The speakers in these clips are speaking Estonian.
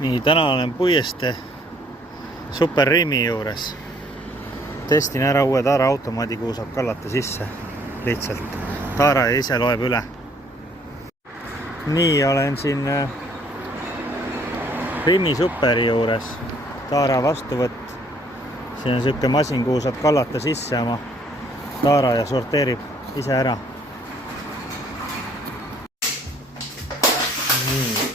Nii, täna olen Puiestee Super Rimi juures. Testin ära uue Taara automaadi, kuhu saab kallata sisse lihtsalt. Taara ise loeb üle. Nii, olen siin Rimi Superi juures. Taara vastuvõtt. Siin on selline masin, kuhu saab kallata sisse oma Taara ja sorteerib ise ära. Nii.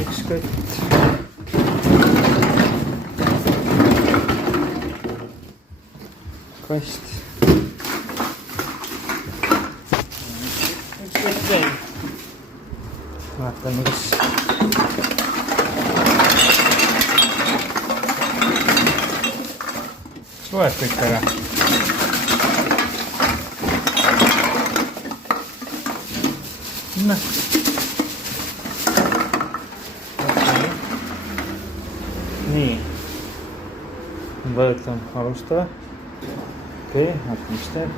Üks kott. Kast. Üks kott veel. Vaatame, kas loeb kõik ära. Noh. Nii. Vajutan alustada. Okei, vaatame, mis teeb.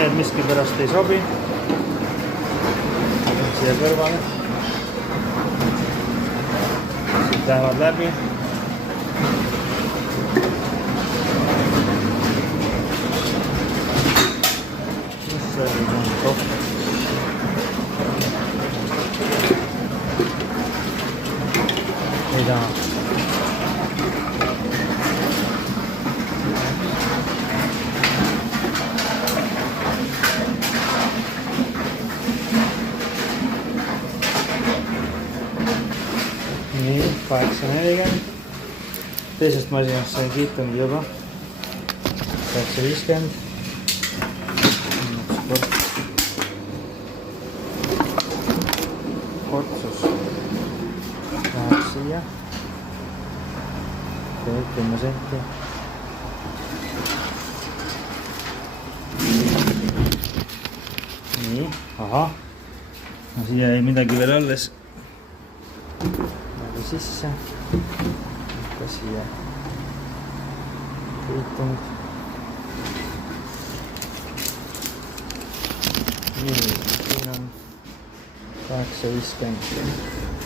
Need miski pärast ei sobi. Siia kõrvale. Siit lähevad läbi. Mis see on koht? Ei taha. Nii, 840. Teisest masinast sain kiitunud juba. 850. Otsus läheb siia. 10 senti. Nii, ahah. No, siia ei midagi veel alles. Sisse, ka siia kiitunud. Nii, siin on 850.